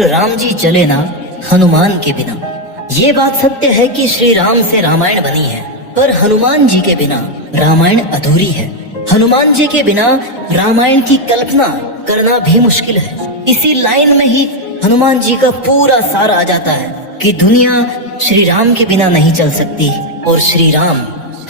पर राम जी चले ना हनुमान के बिना। ये बात सत्य है कि श्री राम से रामायण बनी है, पर हनुमान जी के बिना रामायण अधूरी है। हनुमान जी के बिना रामायण की कल्पना करना भी मुश्किल है। इसी लाइन में ही हनुमान जी का पूरा सार आ जाता है कि दुनिया श्री राम के बिना नहीं चल सकती और श्री राम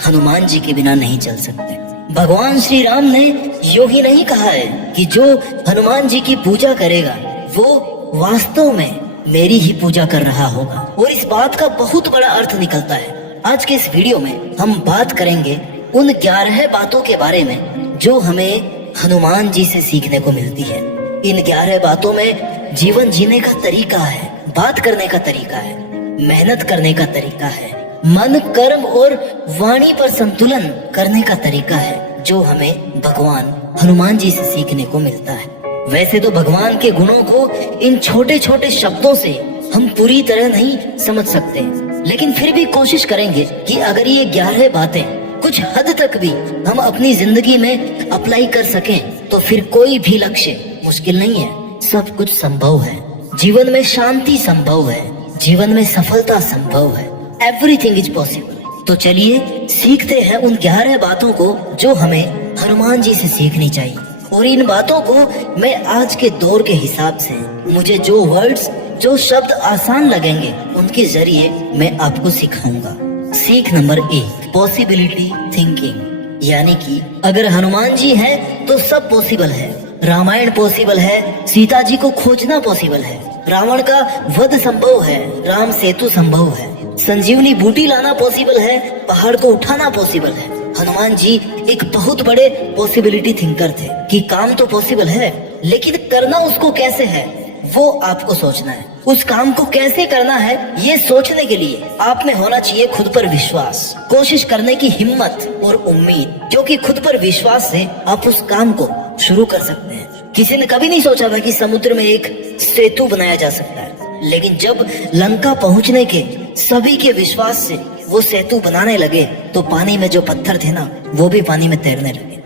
हनुमान जी के बिना नहीं चल सकते। भगवान श्री राम ने यूं ही नहीं कहा है कि जो हनुमान जी की पूजा करेगा वो वास्तव में मेरी ही पूजा कर रहा होगा, और इस बात का बहुत बड़ा अर्थ निकलता है। आज के इस वीडियो में हम बात करेंगे उन 11 बातों के बारे में जो हमें हनुमान जी से सीखने को मिलती है। इन 11 बातों में जीवन जीने का तरीका है, बात करने का तरीका है, मेहनत करने का तरीका है, मन, कर्म और वाणी पर संतुलन करने का तरीका है, जो हमें भगवान हनुमान जी से सीखने को मिलता है। वैसे तो भगवान के गुणों को इन छोटे छोटे शब्दों से हम पूरी तरह नहीं समझ सकते, लेकिन फिर भी कोशिश करेंगे कि अगर ये 11 बातें कुछ हद तक भी हम अपनी जिंदगी में अप्लाई कर सकें तो फिर कोई भी लक्ष्य मुश्किल नहीं है, सब कुछ संभव है। जीवन में शांति संभव है, जीवन में सफलता संभव है, एवरीथिंग इज पॉसिबल। तो चलिए सीखते हैं उन 11 बातों को जो हमें हनुमान जी से सीखनी चाहिए। और इन बातों को मैं आज के दौर के हिसाब से मुझे जो वर्ड्स, जो शब्द आसान लगेंगे उनके जरिए मैं आपको सिखाऊंगा। सीख नंबर 1, पॉसिबिलिटी थिंकिंग, यानी कि अगर हनुमान जी हैं तो सब पॉसिबल है। रामायण पॉसिबल है, सीता जी को खोजना पॉसिबल है, रावण का वध संभव है, राम सेतु संभव है, संजीवनी बूटी लाना पॉसिबल है, पहाड़ को उठाना पॉसिबल है। हनुमान जी एक बहुत बड़े पॉसिबिलिटी थिंकर थे कि काम तो पॉसिबल है, लेकिन करना उसको कैसे है वो आपको सोचना है। उस काम को कैसे करना है ये सोचने के लिए आप में होना चाहिए खुद पर विश्वास, कोशिश करने की हिम्मत और उम्मीद, क्योंकि खुद पर विश्वास से आप उस काम को शुरू कर सकते हैं। किसी ने कभी नहीं सोचा था कि समुद्र में एक सेतु बनाया जा सकता है, लेकिन जब लंका पहुंचने के सभी के विश्वास से वो सेतु बनाने लगे तो पानी में जो पत्थर थे ना वो भी पानी में तैरने लगे।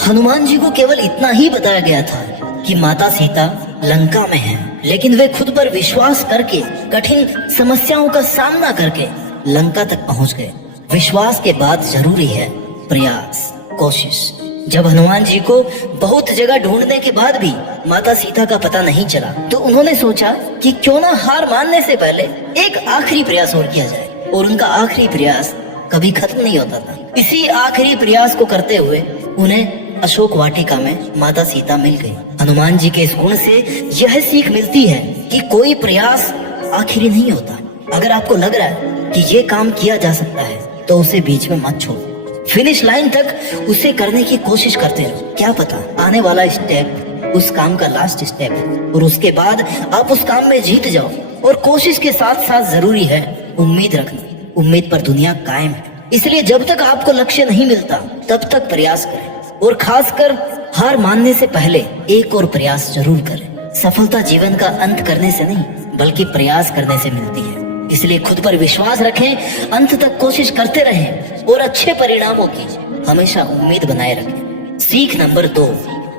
हनुमान जी को केवल इतना ही बताया गया था कि माता सीता लंका में है, लेकिन वे खुद पर विश्वास करके कठिन समस्याओं का सामना करके लंका तक पहुंच गए। विश्वास के बाद जरूरी है प्रयास, कोशिश। जब हनुमान जी को बहुत जगह ढूंढने के बाद भी माता सीता का पता नहीं चला तो उन्होंने सोचा कि क्यों ना हार मानने से पहले एक आखिरी प्रयास और किया जाए, और उनका आखिरी प्रयास कभी खत्म नहीं होता था। इसी आखिरी प्रयास को करते हुए उन्हें अशोक वाटिका में माता सीता मिल गई। हनुमान जी के इस गुण से यह सीख मिलती है कि कोई प्रयास आखिरी नहीं होता। अगर आपको लग रहा है कि ये काम किया जा सकता है तो उसे बीच में मत छोड़ो, फिनिश लाइन तक उसे करने की कोशिश करते रहो। क्या पता आने वाला स्टेप उस काम का लास्ट स्टेप है, और उसके बाद आप उस काम में जीत जाओ। और कोशिश के साथ साथ जरूरी है उम्मीद रखना। उम्मीद पर दुनिया कायम है, इसलिए जब तक आपको लक्ष्य नहीं मिलता तब तक प्रयास करें, और खासकर हार मानने से पहले एक और प्रयास जरूर करें। सफलता जीवन का अंत करने से नहीं बल्कि प्रयास करने से मिलती है, इसलिए खुद पर विश्वास रखें, अंत तक कोशिश करते रहें और अच्छे परिणामों की हमेशा उम्मीद बनाए रखें। सीख number 2,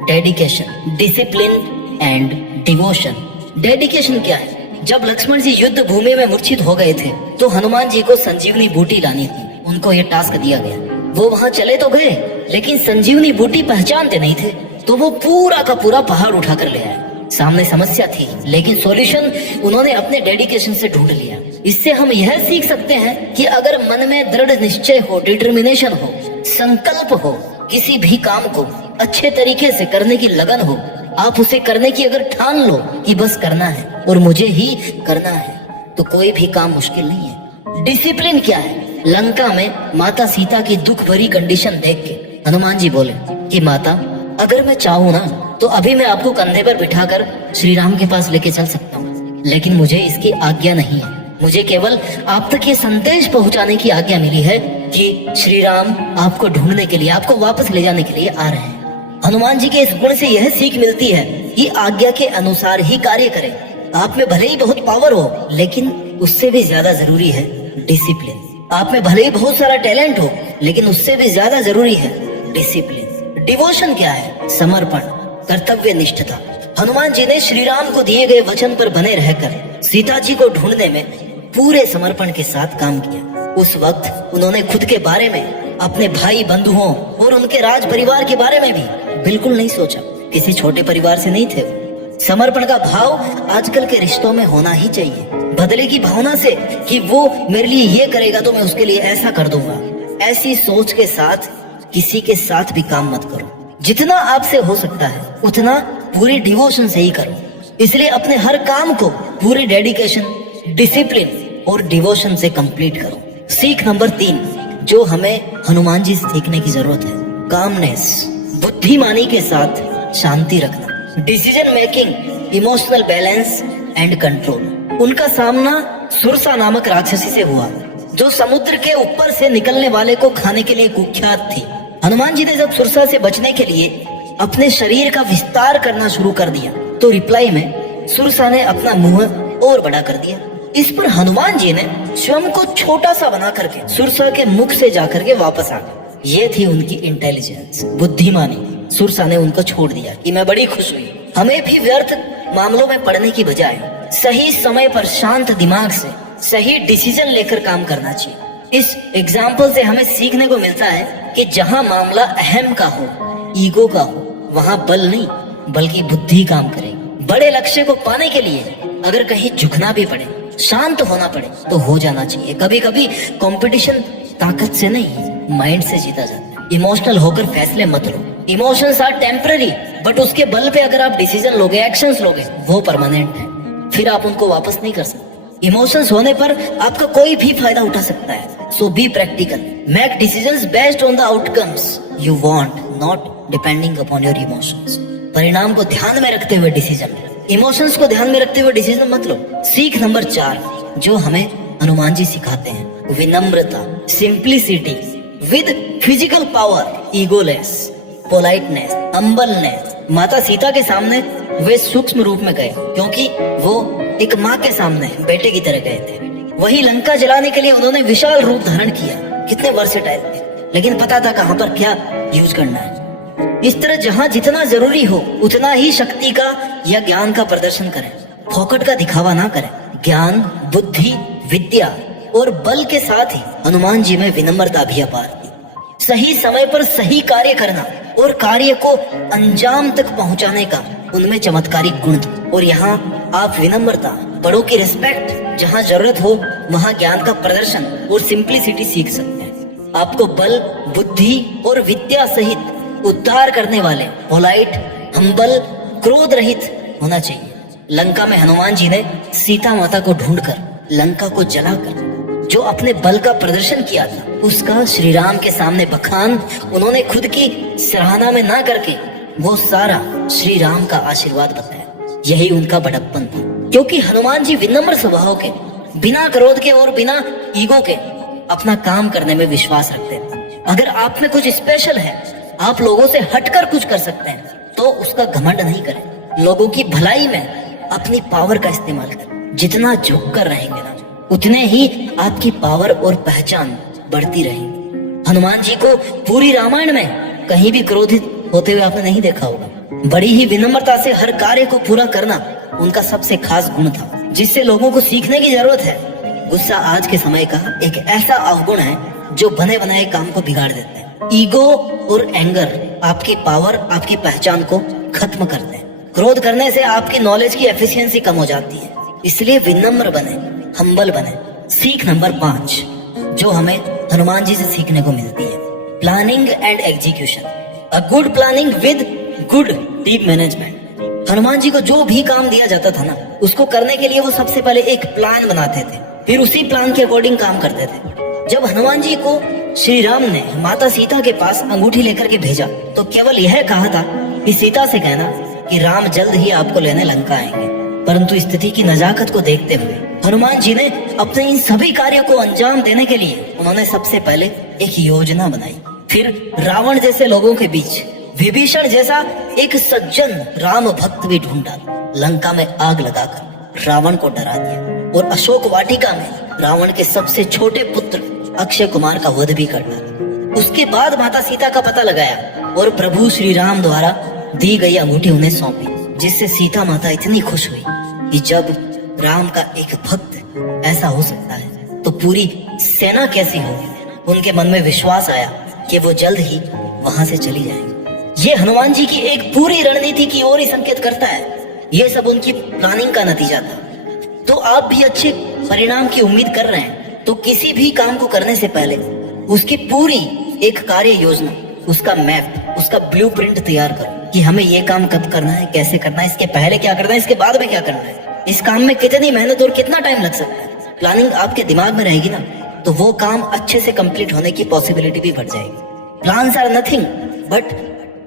dedication, discipline and devotion. Dedication क्या है? जब लक्ष्मण जी युद्ध भूमि में मूर्छित हो गए थे तो हनुमान जी को संजीवनी बूटी लानी थी। उनको ये टास्क दिया गया, वो वहां चले तो गए लेकिन संजीवनी बूटी पहचानते नहीं थे, तो वो पूरा का पूरा पहाड़ उठाकर ले आए। सामने समस्या थी लेकिन सॉल्यूशन उन्होंने अपने डेडिकेशन से ढूंढ लिया। इससे हम यह सीख सकते हैं कि अगर मन में दृढ़ निश्चय हो, डिटर्मिनेशन हो, संकल्प हो, किसी भी काम को अच्छे तरीके से करने की लगन हो, आप उसे करने की अगर ठान लो कि बस करना है और मुझे ही करना है, तो कोई भी काम मुश्किल नहीं है। डिसिप्लिन क्या है? लंका में माता सीता की दुख भरी कंडीशन देख के हनुमान जी बोले कि माता अगर मैं चाहूँ ना तो अभी मैं आपको कंधे पर बिठाकर श्री राम के पास लेके चल सकता हूँ, लेकिन मुझे इसकी आज्ञा नहीं है। मुझे केवल आप तक ये संदेश पहुँचाने की आज्ञा मिली है कि श्री राम आपको ढूंढने के लिए, आपको वापस ले जाने के लिए आ रहे हैं। हनुमान जी के इस गुण से यह सीख मिलती है कि आज्ञा के अनुसार ही कार्य करें। आप में भले ही बहुत पावर हो लेकिन उससे भी ज्यादा जरूरी है डिसिप्लिन। आप में भले ही बहुत सारा टैलेंट हो लेकिन उससे भी ज्यादा जरूरी है डिसिप्लिन। डिवोशन क्या है? समर्पण, कर्तव्य निष्ठता। हनुमान जी ने श्री राम को दिए गए वचन पर बने रहकर सीता जी को ढूंढने में पूरे समर्पण के साथ काम किया। उस वक्त उन्होंने खुद के बारे में, अपने भाई बंधुओं और उनके राज परिवार के बारे में भी बिल्कुल नहीं सोचा। किसी छोटे परिवार से नहीं थे वो। समर्पण का भाव आजकल के रिश्तों में होना ही चाहिए। बदले की भावना से कि वो मेरे लिए ये करेगा तो मैं उसके लिए ऐसा कर दूंगा, ऐसी सोच के साथ किसी के साथ भी काम मत करो। जितना आपसे हो सकता है उतना पूरी डिवोशन से ही करो। इसलिए अपने हर काम को पूरी डेडिकेशन, डिसिप्लिन और डिवोशन से कंप्लीट करो। सीख नंबर 3 जो हमें हनुमान जी से सीखने की जरूरत है, कामनेस, बुद्धिमानी के साथ शांति रखना, decision making, emotional balance and control. उनका सामना सुरसा नामक राक्षसी से हुआ जो समुद्र के ऊपर से निकलने वाले को खाने के लिए कुख्यात थी। हनुमान जी ने जब सुरसा से बचने के लिए अपने शरीर का विस्तार करना शुरू कर दिया तो रिप्लाई में सुरसा ने अपना मुंह और बड़ा कर दिया। इस पर हनुमान जी ने स्वयं को छोटा सा बना करके सुरसा के मुख से जाकर के वापस आ गए। ये थी उनकी इंटेलिजेंस, बुद्धिमानी। सुरसा ने उनको छोड़ दिया कि मैं बड़ी खुश हुई। हमें भी व्यर्थ मामलों में पड़ने की बजाय सही समय पर शांत दिमाग से सही डिसीजन लेकर काम करना चाहिए। इस एग्जाम्पल से हमें सीखने को मिलता है कि जहाँ मामला अहम का हो, ईगो का हो, वहाँ बल नहीं बल्कि बुद्धि काम करेगी। बड़े लक्ष्य को पाने के लिए अगर कहीं झुकना भी पड़े, शांत होना पड़े तो हो जाना चाहिए। कभी कभी कंपटीशन ताकत से नहीं माइंड से जीता जाता है। इमोशनल होकर फैसले मत लो। इमोशंस आर टेम्पररी बट उसके बल पे अगर आप डिसीजन लोगे, एक्शंस लोगे, वो परमानेंट है, फिर आप उनको वापस नहीं कर सकते। इमोशंस होने पर आपका कोई भी फायदा उठा सकता है। So be practical, make decisions based on the outcomes you want, not depending upon your emotions. परिणाम को ध्यान में रखते हुए डिसीजन, इमोशंस को ध्यान में रखते हुए डिसीजन मत लो। सीख नंबर 4 जो हमें हनुमान जी सिखाते हैं, विनम्रता, simplicity with physical power, egoless, politeness, humbleness. माता सीता के सामने वे सूक्ष्म रूप में गए क्योंकि वो एक माँ के सामने बेटे की तरह गए थे। वही लंका जलाने के लिए उन्होंने विशाल रूप धारण किया। कितने वर्सेटाइल थे, लेकिन पता था कहाँ पर क्या यूज करना है। इस तरह जहाँ जितना जरूरी हो उतना ही शक्ति का या ज्ञान का प्रदर्शन करें। फोकट का दिखावा ना करें। ज्ञान, बुद्धि, विद्या और बल के साथ ही हनुमान जी में विनम्रता भी अपार थी। सही समय पर सही कार्य करना और कार्य को अंजाम तक पहुंचाने का उनमें चमत्कारिक गुण था। और यहाँ आप विनम्रता, बड़ों की रिस्पेक्ट, जहाँ जरूरत हो वहाँ ज्ञान का प्रदर्शन और सिंप्लिसिटी सीख सकते हैं। आपको बल, बुद्धि और विद्या सहित उद्धार करने वाले, पोलाइट, हम्बल, क्रोध रहित होना चाहिए। लंका में हनुमान जी ने सीता माता को ढूंढकर लंका को जलाकर जो अपने बल का प्रदर्शन किया था उसका श्री राम के सामने बखान उन्होंने खुद की सराहना में ना करके वो सारा श्री राम का आशीर्वाद बताया। यही उनका बड़प्पन था क्योंकि हनुमान जी विनम्र स्वभाव के, बिना क्रोध के और बिना ईगो के अपना काम करने में विश्वास रखते थे। अगर आप में कुछ स्पेशल है, आप लोगों से हटकर कुछ कर सकते हैं तो उसका घमंड नहीं करें। लोगों की भलाई में अपनी पावर का इस्तेमाल करें। जितना झुक कर रहेंगे ना उतने ही आपकी पावर और पहचान बढ़ती रहेगी। हनुमान जी को पूरी रामायण में कहीं भी क्रोधित होते हुए आपने नहीं देखा होगा। बड़ी ही विनम्रता से हर कार्य को पूरा करना उनका सबसे खास गुण था जिससे लोगों को सीखने की जरूरत है। गुस्सा आज के समय का एक ऐसा अवगुण है जो बने बनाए काम को बिगाड़ देता है। ईगो और एंगर आपकी पावर, आपकी पहचान को खत्म करते हैं। क्रोध करने से आपकी नॉलेज की एफिशिएंसी कम हो जाती है। इसलिए विनम्र बने, हम्बल बने। सीख नंबर 5 जो हमें हनुमान जी से सीखने को मिलती है, planning and execution. A good planning with good team management. Hanuman ji को जो भी काम दिया जाता था ना उसको करने के लिए वो सबसे पहले एक प्लान बनाते थे, फिर उसी प्लान के अकॉर्डिंग काम करते थे। जब हनुमान जी को श्री राम ने माता सीता के पास अंगूठी लेकर के भेजा तो केवल यह कहा था कि सीता से कहना कि राम जल्द ही आपको लेने लंका आएंगे। परंतु स्थिति की नजाकत को देखते हुए हनुमान जी ने अपने इन सभी कार्यों को अंजाम देने के लिए उन्होंने सबसे पहले एक योजना बनाई। फिर रावण जैसे लोगों के बीच विभीषण जैसा एक सज्जन राम भक्त भी ढूंढा। लंका में आग लगाकर रावण को डरा दिया और अशोक वाटिका में रावण के सबसे छोटे पुत्र अक्षय कुमार का वध भी कर डाला। उसके बाद माता सीता का पता लगाया और प्रभु श्री राम द्वारा दी गई अंगूठी उन्हें सौंपी। जिससे सीता माता इतनी खुश हुई कि जब राम का एक भक्त ऐसा हो सकता है तो पूरी सेना कैसी होगी। उनके मन में विश्वास आया कि वो जल्द ही वहां से चली जाएंगे। ये हनुमान जी की एक पूरी रणनीति की ओर ही संकेत करता है। ये सब उनकी प्लानिंग का नतीजा था। तो आप भी अच्छे परिणाम की उम्मीद कर रहे हैं तो किसी भी काम को करने से पहले उसकी पूरी एक कार्य योजना, उसका मैप, उसका ब्लूप्रिंट तैयार करो कि हमें ये काम कब करना है, कैसे करना है, इसके पहले क्या करना है, इसके बाद में क्या करना है, इस काम में कितनी मेहनत और कितना टाइम लग सकता है। प्लानिंग आपके दिमाग में रहेगी ना तो वो काम अच्छे से कंप्लीट होने की पॉसिबिलिटी भी बढ़ जाएगी। Plans are nothing but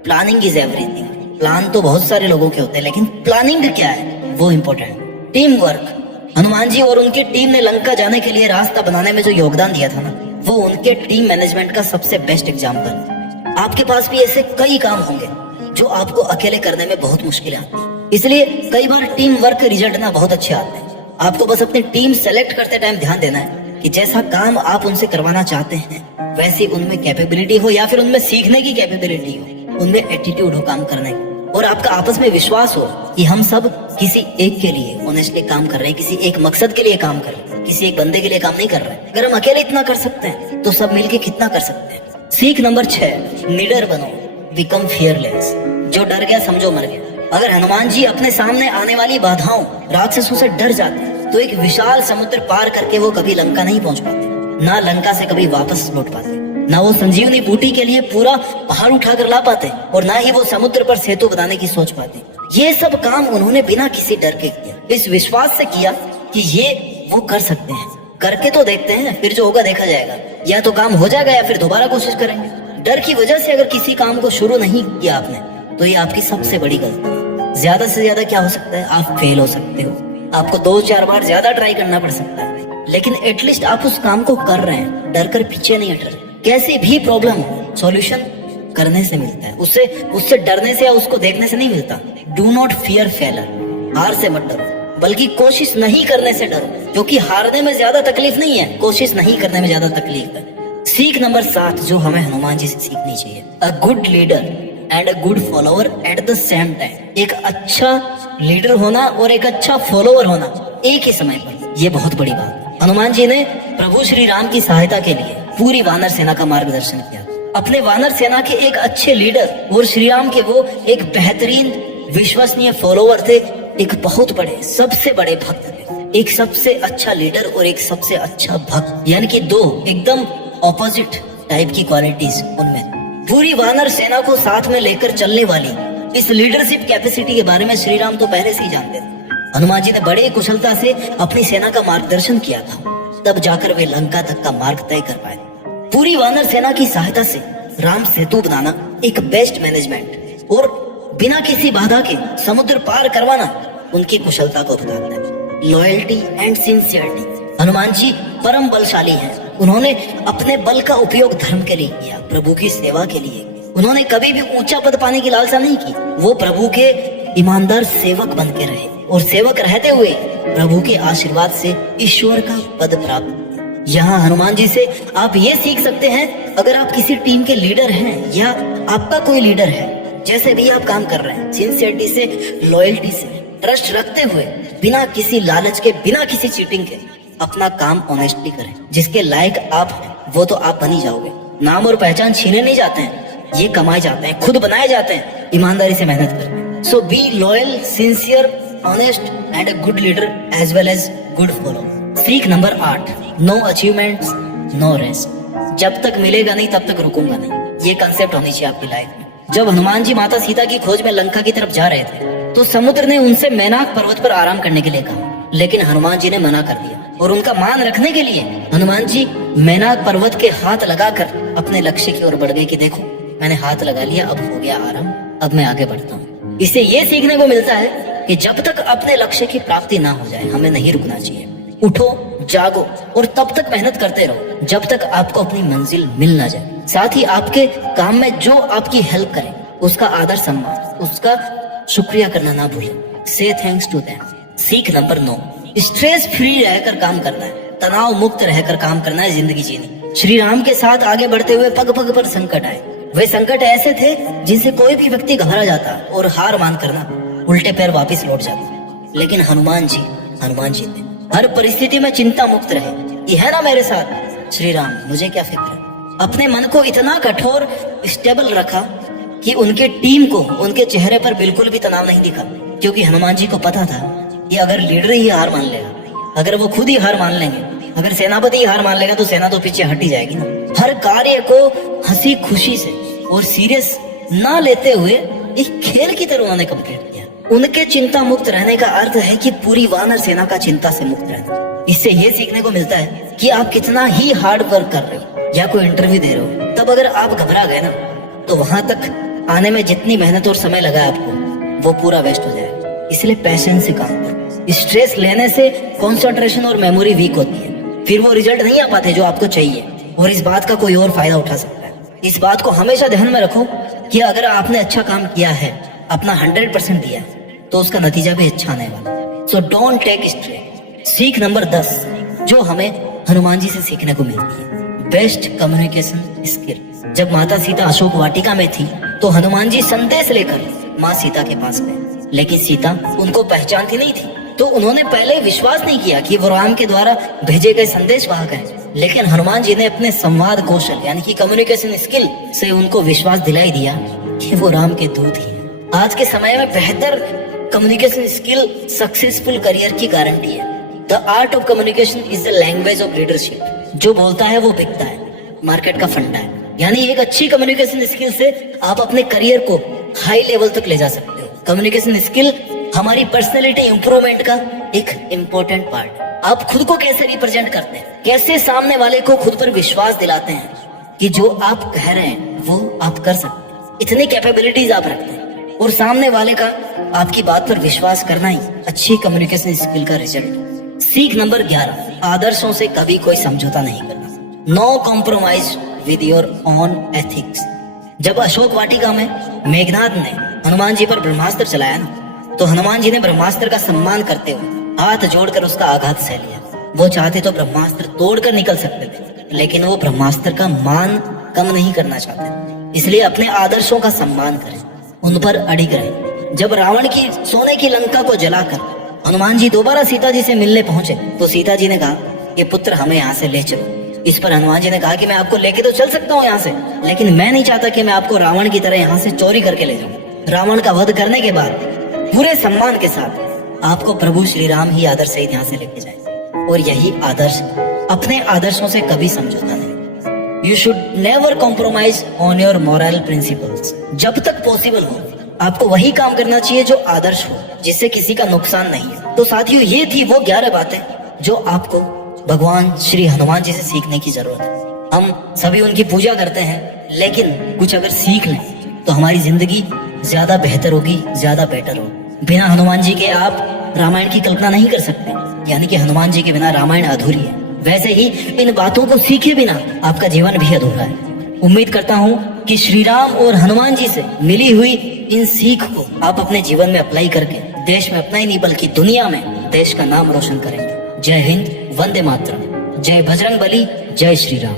planning is everything. Plan तो बहुत सारे लोगों के होते हैं लेकिन प्लानिंग क्या है वो important. Team work. Hanuman ji और उनकी टीम ने लंका जाने के लिए रास्ता बनाने में जो योगदान दिया था ना, वो उनके टीम मैनेजमेंट का सबसे बेस्ट एग्जाम्पल है। आपके पास भी ऐसे कई काम होंगे जो आपको अकेले करने में बहुत मुश्किलें आती हैं। इसलिए कई बार टीम वर्क के रिजल्ट ना बहुत अच्छे आते हैं। आपको बस अपनी टीम सेलेक्ट करते टाइम ध्यान देना है कि जैसा काम आप उनसे करवाना चाहते हैं वैसे उनमें कैपेबिलिटी हो या फिर उनमें सीखने की कैपेबिलिटी हो, उनमें एटीट्यूड हो काम करने की, और आपका आपस में विश्वास हो कि हम सब किसी एक के लिए ऑनेस्टली काम कर रहे हैं, किसी एक मकसद के लिए काम कर रहे हैं, किसी एक बंदे के लिए काम नहीं कर रहे हैं। अगर हम अकेले इतना कर सकते हैं तो सब मिलके कितना कर सकते हैं। सीख नंबर 6, लीडर बनो, बिकम फियरलेस। जो डर गया समझो मर गया। अगर हनुमान जी अपने सामने आने वाली बाधाओं, राक्षसों से डर जाते तो एक विशाल समुद्र पार करके वो कभी लंका नहीं पहुंच पाते, ना लंका से कभी वापस लौट पाते, ना वो संजीवनी बूटी के लिए पूरा पहाड़ उठाकर ला पाते, और ना ही वो समुद्र पर सेतु बनाने की सोच पाते। ये सब काम उन्होंने बिना किसी डर के किया, इस विश्वास से किया कि ये वो कर सकते हैं। करके तो देखते हैं, फिर जो होगा देखा जाएगा। या तो काम हो जाएगा या फिर दोबारा कोशिश करेंगे। डर की वजह से अगर किसी काम को शुरू नहीं किया आपने तो ये आपकी सबसे बड़ी गलती है। ज्यादा से ज्यादा क्या हो सकता है, आप फेल हो सकते हो, आपको 2-4 बार ज्यादा ट्राई करना पड़ सकता है, लेकिन एटलीस्ट आप उस काम को कर रहे हैं, डर कर पीछे नहीं हट रहे। कैसी भी प्रॉब्लम हो सॉल्यूशन करने से मिलता है, उससे डरने से या उसको देखने से नहीं मिलता। Do not fear failure. हार से मत डरो, बल्कि कोशिश नहीं करने से डरो, क्योंकि हारने में ज्यादा तकलीफ नहीं है, कोशिश नहीं करने में ज्यादा तकलीफ है। सीख नंबर 7 जो हमें हनुमान जी से सीखनी चाहिए, अ good leader and a good follower at the same time. एक अच्छा लीडर होना और एक अच्छा फॉलोअर होना एक ही समय पर, यह बहुत बड़ी बात है। हनुमान जी ने प्रभु श्री राम की सहायता के लिए पूरी वानर सेना का मार्गदर्शन किया। अपने वानर सेना के एक अच्छे लीडर और श्री राम के वो एक बेहतरीन विश्वसनीय फॉलोअर थे, एक बहुत बड़े सबसे बड़े भक्त थे। एक सबसे अच्छा लीडर और एक सबसे अच्छा भक्त, यानी कि दो एकदम ऑपोजिट टाइप की क्वालिटीज उनमें। पूरी वानर सेना को साथ में लेकर चलने वाली इस लीडरशिप कैपेसिटी के बारे में श्री राम तो पहले से ही जानते थे। हनुमान जी ने बड़े कुशलता से अपनी सेना का मार्गदर्शन किया था, तब जाकर वे लंका तक का मार्ग तय कर पाए। पूरी वानर सेना की सहायता से राम सेतु बनाना, एक बेस्ट मैनेजमेंट और बिना किसी बाधा के समुद्र पार करवाना उनकी कुशलता को बताता है। Loyalty and sincerity. Hanuman ji परम बलशाली हैं। उन्होंने अपने बल का उपयोग धर्म के लिए किया, प्रभु की सेवा के लिए। उन्होंने कभी भी ऊंचा पद पाने की लालसा नहीं की। वो प्रभु के ईमानदार सेवक बन के रहे और सेवक रहते हुए प्रभु के आशीर्वाद से ईश्वर का पद प्राप्त। यहाँ हनुमान जी से आप ये सीख सकते हैं, अगर आप किसी टीम के लीडर हैं या आपका कोई लीडर है, जैसे भी आप काम कर रहे हैं, सिंसियरिटी से, लॉयल्टी से, ट्रस्ट रखते हुए, बिना किसी लालच के, बिना किसी चीटिंग के अपना काम ऑनेस्टली करें। जिसके लायक आप हैं वो तो आप बन ही जाओगे। नाम और पहचान छीने नहीं जाते हैं, ये कमाए जाते हैं, खुद बनाए जाते हैं ईमानदारी से मेहनत करके। So be loyal, sincere, honest and a good leader as well as good follower. सीख number 8, no achievements no rest. जब तक मिलेगा नहीं तब तक रुकूंगा नहीं, ये कंसेप्ट होनी चाहिए आपकी लाइफ में। जब हनुमान जी माता सीता की खोज में लंका की तरफ जा रहे थे तो समुद्र ने उनसे मैनाक पर्वत पर आराम करने के लिए कहा, लेकिन हनुमान जी ने मना कर दिया और उनका मान रखने के लिए हनुमान जी मैनाक पर्वत के हाथ लगाकर अपने लक्ष्य की ओर बढ़ गए कि देखो मैंने हाथ लगा लिया, अब हो गया आराम, अब मैं आगे बढ़ता हूँ। इससे ये सीखने को मिलता है कि जब तक अपने लक्ष्य की प्राप्ति ना हो जाए हमें नहीं रुकना चाहिए। उठो, जागो और तब तक मेहनत करते रहो जब तक आपको अपनी मंजिल मिल ना जाए। साथ ही आपके काम में जो आपकी हेल्प करे उसका आदर सम्मान, उसका शुक्रिया करना ना भूलें। से थैंक्स टू देम। सीख नंबर 9, स्ट्रेस फ्री रहकर काम करना है, तनाव मुक्त रहकर काम करना है, जिंदगी जीनी। श्री राम के साथ आगे बढ़ते हुए पग पग पर संकट आए। वे संकट ऐसे थे जिनसे कोई भी व्यक्ति घबरा जाता और हार मान करना उल्टे पैर वापस लौट जाते। लेकिन हनुमान जी थे हर परिस्थिति में चिंता मुक्त रहे। ये है ना मेरे साथ श्री राम, मुझे क्या फिक्र है। अपने मन को इतना कठोर स्टेबल रखा कि उनके टीम को उनके चेहरे पर बिल्कुल भी तनाव नहीं दिखा, क्योंकि हनुमान जी को पता था कि अगर लीडर ही हार मान लेगा, अगर वो खुद ही हार मान लेंगे, अगर सेनापति ही हार मान लेगा तो सेना तो पीछे हट ही जाएगी ना। हर कार्य को हंसी खुशी से और सीरियस ना लेते हुए एक खेल की तरह उन्होंने कंप्लीट किया। उनके चिंता मुक्त रहने का अर्थ है कि पूरी वानर सेना का चिंता से मुक्त रहना। इससे ये सीखने को मिलता है कि आप कितना ही हार्ड वर्क कर रहे हो या कोई इंटरव्यू दे रहे हो, तब अगर आप घबरा गए ना तो वहां तक आने में जितनी मेहनत और समय लगा है आपको वो पूरा वेस्ट हो जाएगा। इसलिए पैशन से काम करो। स्ट्रेस लेने से कंसंट्रेशन और मेमोरी वीक होती है, फिर वो रिजल्ट नहीं आ पाते जो आपको चाहिए, और इस बात का कोई और फायदा उठा सकता है। इस बात को हमेशा ध्यान में रखो कि अगर आपने अच्छा काम किया है, अपना 100% दिया है, तो उसका नतीजा भी अच्छा आने वाला। So don't take stress. सीख नंबर 10 जो हमें हनुमान जी से सीखने को मिलती है, बेस्ट कम्युनिकेशन स्किल। जब माता सीता अशोक वाटिका में थी तो हनुमान जी संदेश लेकर माँ सीता के पास गए, लेकिन सीता उनको पहचानती नहीं थी, तो उन्होंने पहले विश्वास नहीं किया कि वो राम के द्वारा भेजे गए संदेश वाहक हैं। लेकिन हनुमान जी ने अपने संवाद कौशल यानी कि कम्युनिकेशन स्किल से उनको विश्वास दिलाई दिया कि वो राम के दूत ही हैं। आज के समय में बेहतर कम्युनिकेशन स्किल सक्सेसफुल करियर की गारंटी है। The art of communication is the language of leadership. जो बोलता है वो बिकता है, मार्केट का फंडा है। यानी एक अच्छी कम्युनिकेशन स्किल से आप अपने करियर को हाई लेवल तक ले जा सकते हो। कम्युनिकेशन स्किल हमारी पर्सनैलिटी इंप्रूवमेंट का एक इम्पोर्टेंट पार्ट है। आप खुद को कैसे रिप्रेजेंट करते हैं, कैसे सामने वाले को खुद पर विश्वास दिलाते हैं कि जो आप कह रहे हैं वो आप कर सकते हैं, इतनी कैपेबिलिटीज आप रखते हैं, और सामने वाले का आपकी बात पर विश्वास करना ही अच्छी कम्युनिकेशन स्किल का रिजल्ट। सीख नंबर 11 आदर्शों से कभी कोई समझौता नहीं करना। No compromise with your own ethics. जब अशोक वाटिका में मेघनाद ने हनुमान जी पर ब्रह्मास्त्र चलाया ना, तो हनुमान जी ने ब्रह्मास्त्र का सम्मान करते हुए हाथ जोड़कर उसका आघात सह लिया। वो चाहते तो ब्रह्मास्त्र तोड़कर निकल सकते थे, लेकिन वो ब्रह्मास्त्र का मान कम नहीं करना चाहते। इसलिए अपने आदर्शों का सम्मान करें, उन पर अडिग रहें। जब रावण की सोने की लंका को जलाकर हनुमान जी दोबारा सीता जी से मिलने पहुंचे तो सीता जी ने कहा कि पुत्र हमें यहाँ से ले चलो। इस पर हनुमान जी ने कहा कि मैं आपको लेके तो चल सकता हूँ यहाँ से, लेकिन मैं नहीं चाहता कि मैं आपको रावण की तरह यहाँ से चोरी करके ले जाऊं। रावण का वध करने के बाद पूरे सम्मान के साथ आपको प्रभु श्री राम ही आदर्श सहित यहाँ से लेके जाए, और यही आदर्श। अपने आदर्शों से कभी समझौता नहीं। You should never compromise on your moral principles. जब तक पॉसिबल हो आपको वही काम करना चाहिए जो आदर्श हो, जिससे किसी का नुकसान नहीं है। तो साथियों, ये थी वो 11 बातें जो आपको भगवान श्री हनुमान जी से सीखने की जरूरत है। हम सभी उनकी पूजा करते हैं, लेकिन कुछ अगर सीख लें तो हमारी जिंदगी ज्यादा बेहतर होगी, ज्यादा बेटर होगी। बिना हनुमान जी के आप रामायण की कल्पना नहीं कर सकते, यानी कि हनुमान जी के बिना रामायण अधूरी है। वैसे ही इन बातों को सीखे बिना आपका जीवन भी अधूरा है। उम्मीद करता हूँ कि श्री राम और हनुमान जी से मिली हुई इन सीख को आप अपने जीवन में अप्लाई करके देश में अपना ही नहीं बल्कि दुनिया में देश का नाम रोशन करेंगे। जय हिंद, वंदे मातरम, जय बजरंग बली, जय श्री राम।